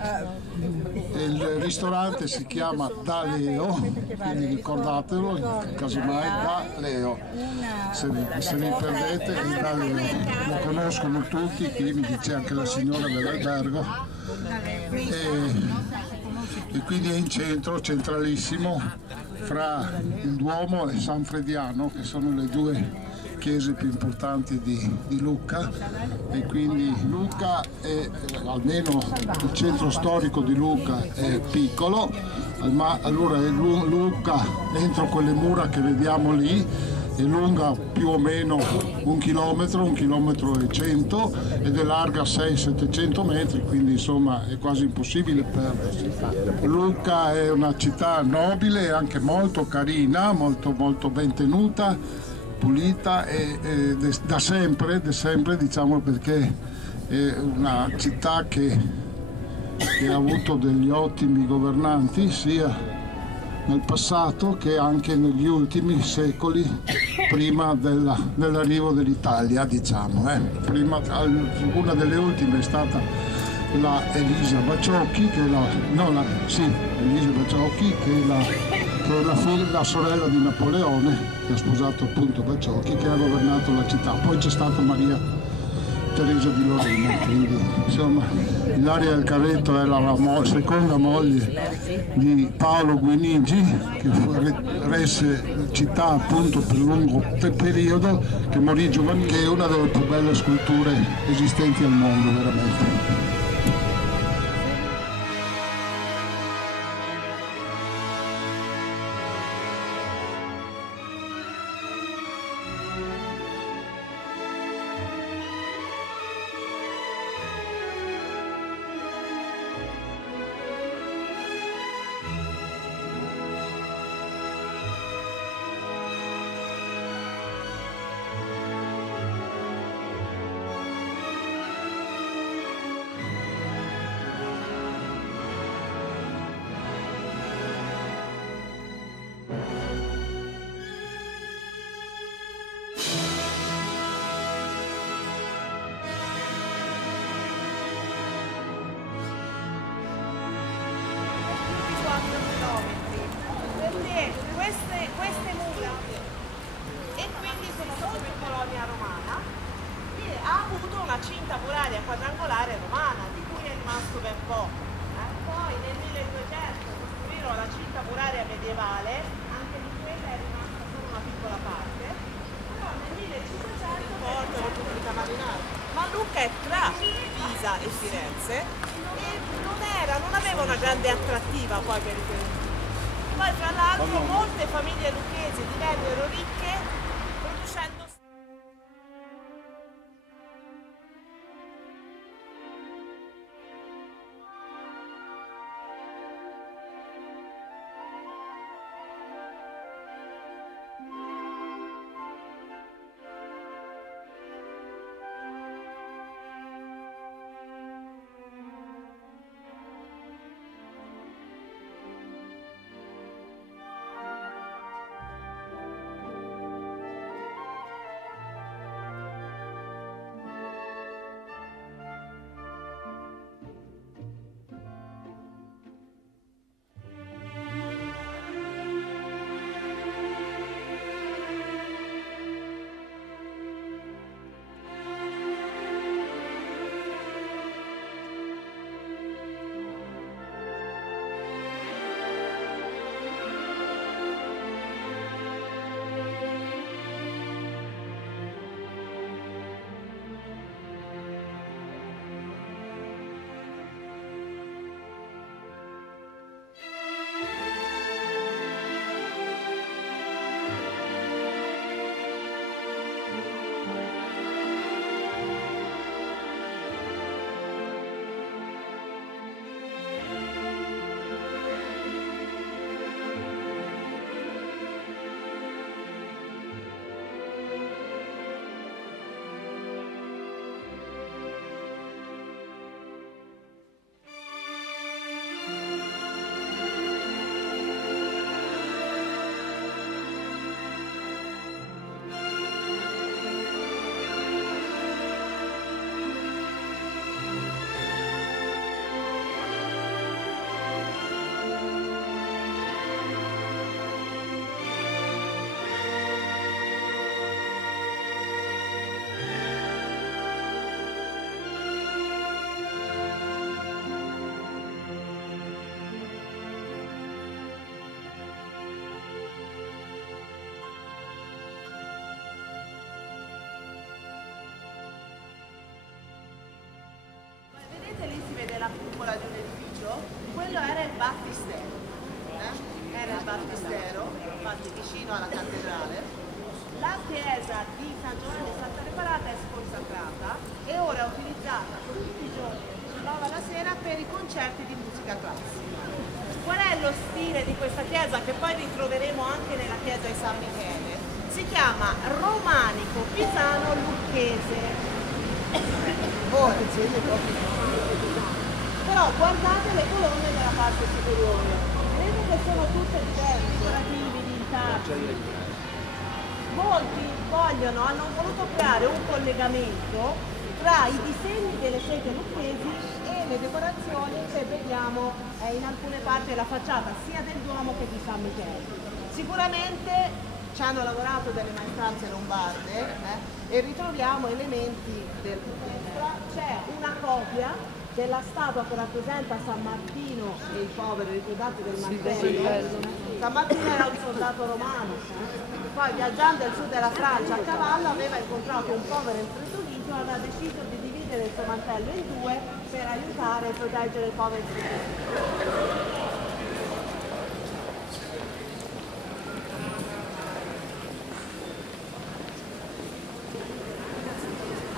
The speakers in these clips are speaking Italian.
Il ristorante si chiama Da Leo, quindi ricordatelo, casomai Da Leo. Se vi perdete, il Da Leo. Lo conoscono tutti, qui mi dice anche la signora dell'albergo. E quindi è in centro, centralissimo, fra il Duomo e San Frediano, che sono le due chiese più importanti di Lucca, e quindi Lucca è, almeno il centro storico di Lucca è piccolo, ma allora Lucca entro quelle mura che vediamo lì è lunga più o meno un chilometro e 100, ed è larga 600-700 metri, quindi insomma è quasi impossibile perdersi. Lucca è una città nobile e anche molto carina, molto ben tenuta, pulita, e da sempre diciamo, perché è una città che ha avuto degli ottimi governanti sia nel passato che anche negli ultimi secoli prima dell'arrivo dell'Italia, diciamo. Prima, una delle ultime è stata la Elisa Baciocchi, che è la sorella di Napoleone, che ha sposato appunto Baciocchi, che ha governato la città. Poi c'è stata Maria Teresa di Lorena, quindi insomma Ilaria del Cavetto è la seconda moglie di Paolo Guinigi, che resse città appunto per lungo periodo, che morì giovanile, che è una delle più belle sculture esistenti al mondo, veramente. Perché queste mura, e quindi sono proprio in colonia romana, ha avuto una cinta muraria quadrangolare romana, di cui è rimasto ben poco. Poi nel 1200 costruirono la cinta muraria medievale, anche di quella è rimasta solo una piccola parte, però nel 1500 volta Repubblica Marinara. Ma Lucca è tra Pisa e Firenze e non aveva una grande attrattiva poi per i turisti. Poi tra l'altro molte famiglie lucchesi divennero ricche producendo la cupola di un edificio? Quello era il battistero. Era il battistero, infatti vicino alla cattedrale. La chiesa di San Giovanni Santa Reparata è sconsacrata e ora è utilizzata tutti i giorni, si trova la sera, per i concerti di musica classica. Qual è lo stile di questa chiesa, che poi ritroveremo anche nella chiesa di San Michele? Si chiama romanico pisano lucchese. Però guardate le colonne della parte superiore, vedete che sono tutte diverse, decorativi, di intagli. Molti hanno voluto creare un collegamento tra i disegni delle sete lucchesi e le decorazioni che vediamo in alcune parti della facciata, sia del Duomo che di San Michele. Sicuramente ci hanno lavorato delle maestranze lombarde e ritroviamo elementi del c'è una copia della statua che rappresenta San Martino e il povero ricordato del martello. San Martino era un soldato romano, poi viaggiando al sud della Francia a cavallo aveva incontrato un povero impresunito e aveva deciso di dividere il suo mantello in due per aiutare e proteggere il povero impresunito.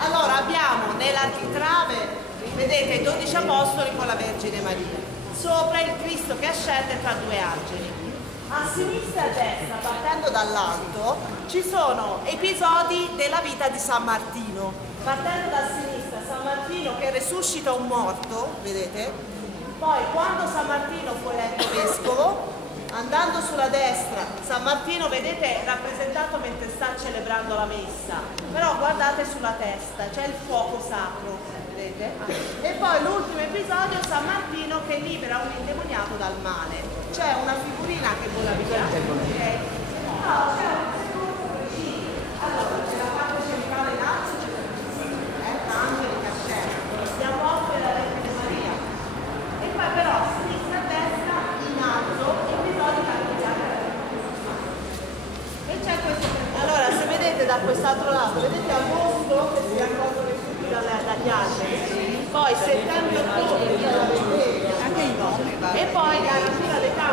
Allora abbiamo nell'architrave, vedete, i 12 apostoli con la Vergine Maria, sopra il Cristo che ascende tra due angeli. A sinistra e a destra, partendo dall'alto, ci sono episodi della vita di San Martino. Partendo da sinistra, San Martino che resuscita un morto, vedete? Poi quando San Martino fu eletto vescovo, andando sulla destra, San Martino, vedete, è rappresentato mentre sta celebrando la messa, però guardate sulla testa, c'è il fuoco sacro, vedete? E poi l'ultimo episodio, San Martino che libera un indemoniato dal male. C'è una figurina che vola via, ok? No, c'è un secondo vicino. Allora, c'è la parte centrale in alto, c'è angeli che ascendono, si apre la Vergine Maria. E poi però a sinistra e a destra, in alto, episodi carpigiati. E c'è questo. Allora, se vedete da quest'altro lato, vedete agosto che si raccolgono i frutti dagli alberi, poi settembre e ottobre dalla vendemmia, anche i nomi, e poi alla fine dei campi.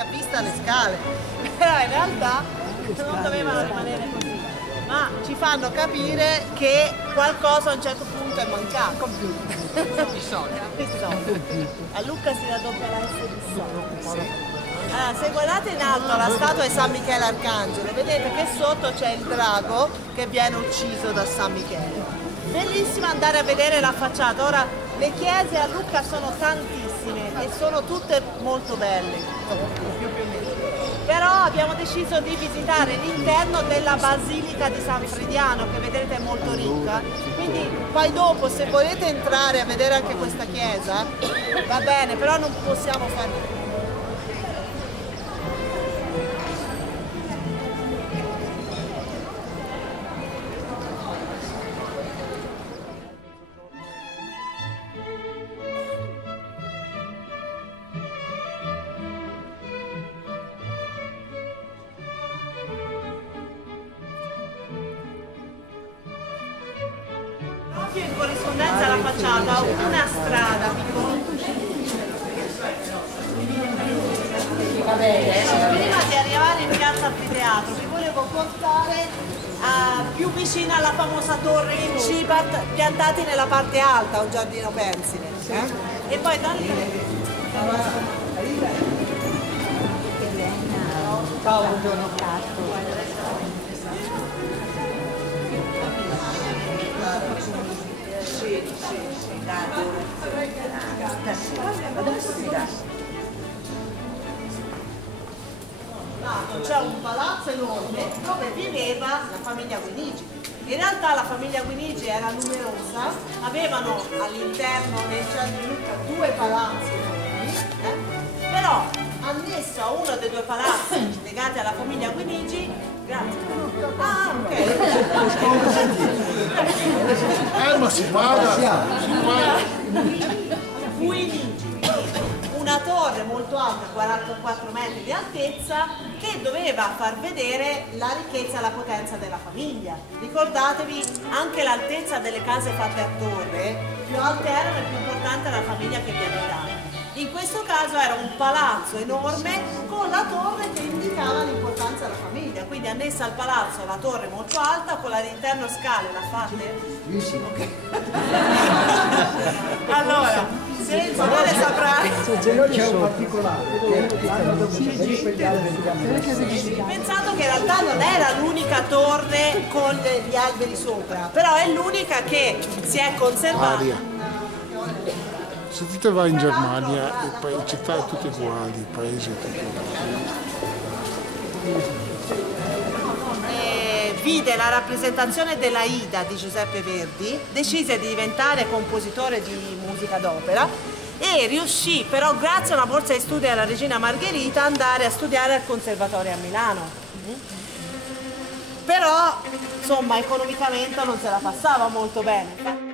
a vista le scale, però in realtà non dovevano rimanere così, ma ci fanno capire che qualcosa a un certo punto è mancato. A Lucca si raddoppia la S di Sol. Allora, se guardate in alto la statua di San Michele Arcangelo, vedete che sotto c'è il drago che viene ucciso da San Michele. Bellissimo andare a vedere la facciata. Ora, le chiese a Lucca sono tantissime e sono tutte molto belle, più o meno. Però abbiamo deciso di visitare l'interno della Basilica di San Frediano, che vedete è molto ricca. Quindi poi dopo, se volete entrare a vedere anche questa chiesa, va bene, però non possiamo fare. In corrispondenza alla facciata una strada prima di arrivare in piazza Anfiteatro vi volevo portare più vicina alla famosa torre in Cipat, piantati nella parte alta, un giardino pensile, e poi da lì c'è un palazzo enorme dove viveva la famiglia Guinigi. In realtà la famiglia Guinigi era numerosa, avevano all'interno del centro di Lucca 2 palazzi enormi, però annesso a uno dei 2 palazzi legati alla famiglia Guinigi. Grazie. Ah, ok. Ma si paga, Guinigi, una torre molto alta, 44 metri di altezza, che doveva far vedere la ricchezza e la potenza della famiglia. Ricordatevi, anche l'altezza delle case fatte a torre, più alte erano e più importante era la famiglia che vi abitava. In questo caso era un palazzo enorme con la torre che indicava l'importanza della famiglia, quindi annessa al palazzo la torre molto alta con all'interno scale, la fate? Ok. Allora, se vuole saprai. C'è un particolare Pensato che in realtà non era l'unica torre con gli alberi sopra, però è l'unica che si è conservata. Se tu te vai in Germania, le città sono tutte uguali, il paese è tutto uguale. Vide la rappresentazione dell'Aida di Giuseppe Verdi, decise di diventare compositore di musica d'opera e riuscì però grazie a una borsa di studio alla regina Margherita ad andare a studiare al Conservatorio a Milano. Però insomma economicamente non se la passava molto bene.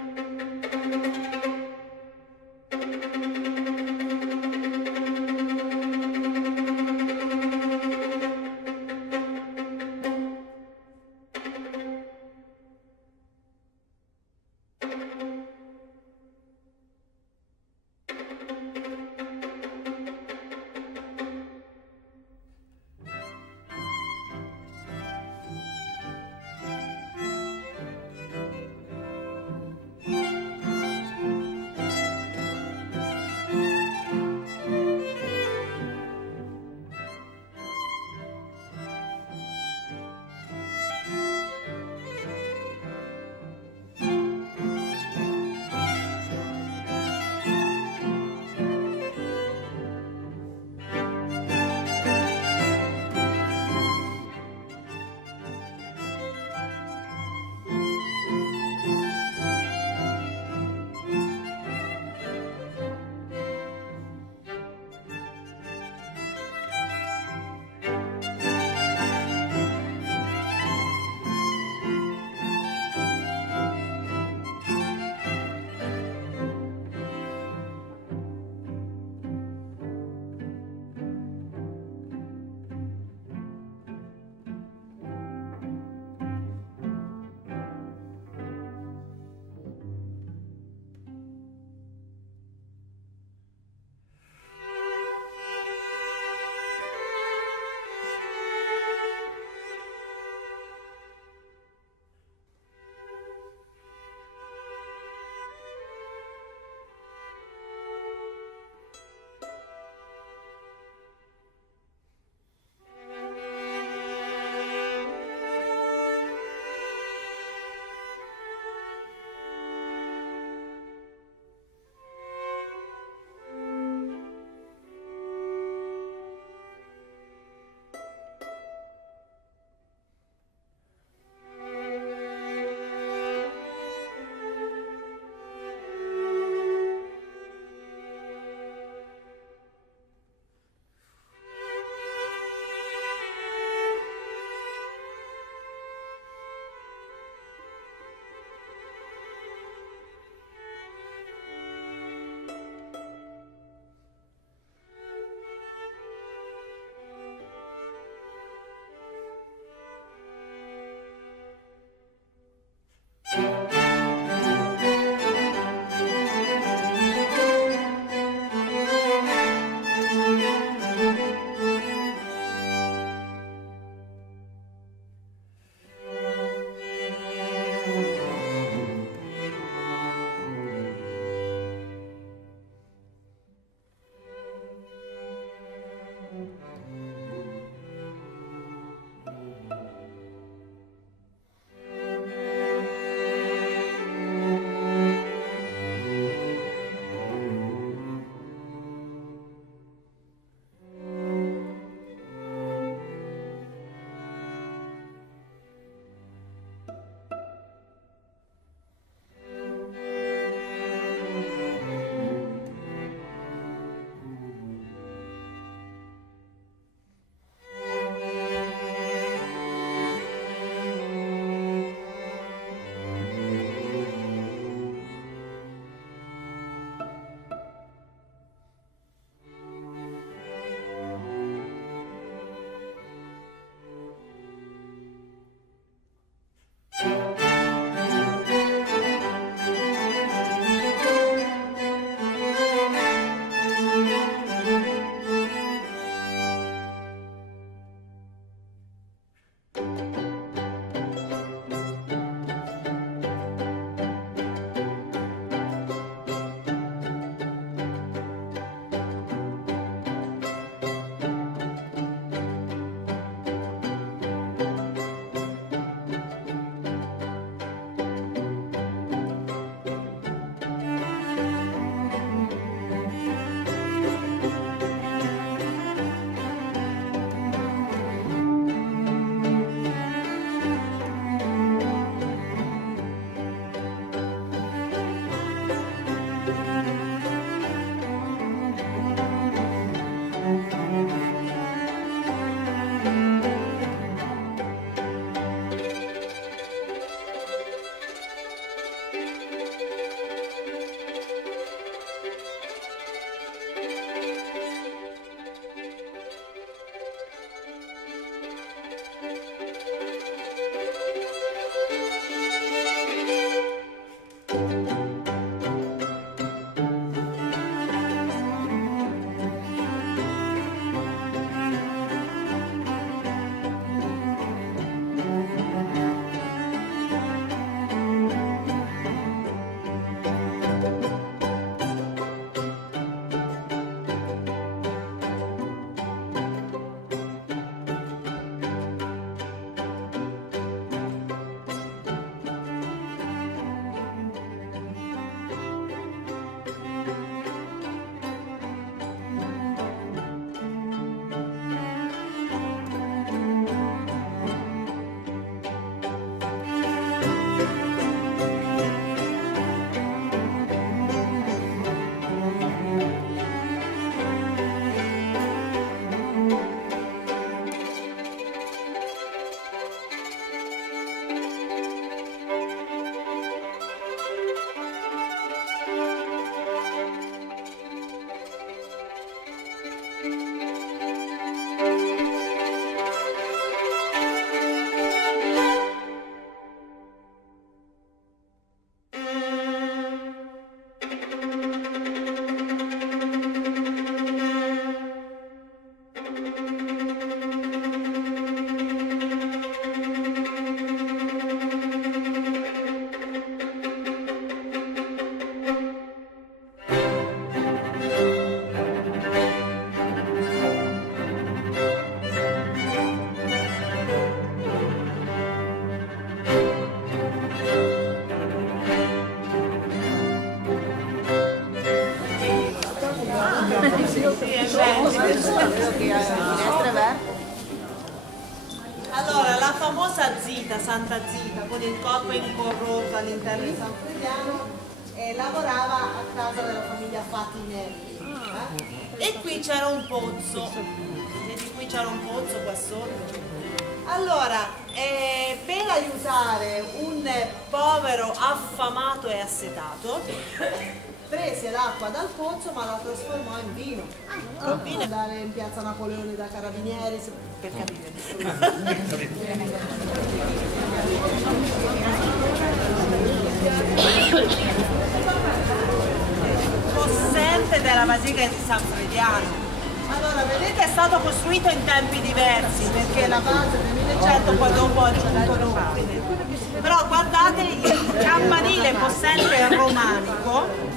Allora, la famosa Zita, Santa Zita, con il corpo incorrotto all'interno di San Frediano, lavorava a casa della famiglia Fatinelli. E qui c'era un pozzo, vedi qui c'era un pozzo qua sotto. Allora, per aiutare un povero affamato e assetato, prese l'acqua dal pozzo ma la trasformò in vino. Andare in piazza Napoleone da carabinieri per capire. Possente della Basilica di San Frediano. Allora, vedete, è stato costruito in tempi diversi, perché la base del 1100 poi dopo ha aggiunto l'ordine. Però guardate il campanile possente romanico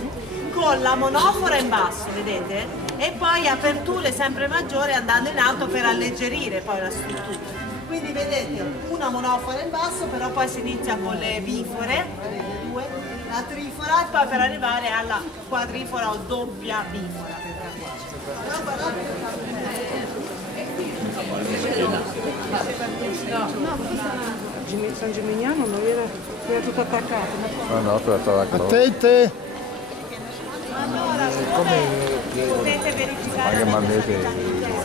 con la monofora in basso, vedete? E poi aperture sempre maggiori andando in alto per alleggerire poi la struttura. Quindi vedete, una monofora in basso, però poi si inizia con le bifore, vedete due, la trifora e poi per arrivare alla quadrifora o doppia bifora. Però guardate che San Gimignano non era tutto attaccato. Ah no, aspetta la cosa. Attente! allora, come potete verificare Anche mandate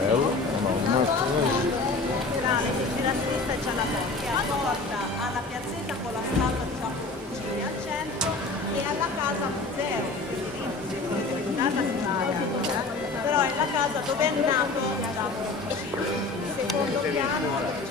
euro? No, la sinistra c'è la porta alla piazzetta con la statua di San Fucini al centro e alla casa museo, però è la casa dove è nato San Fucini. Il secondo piano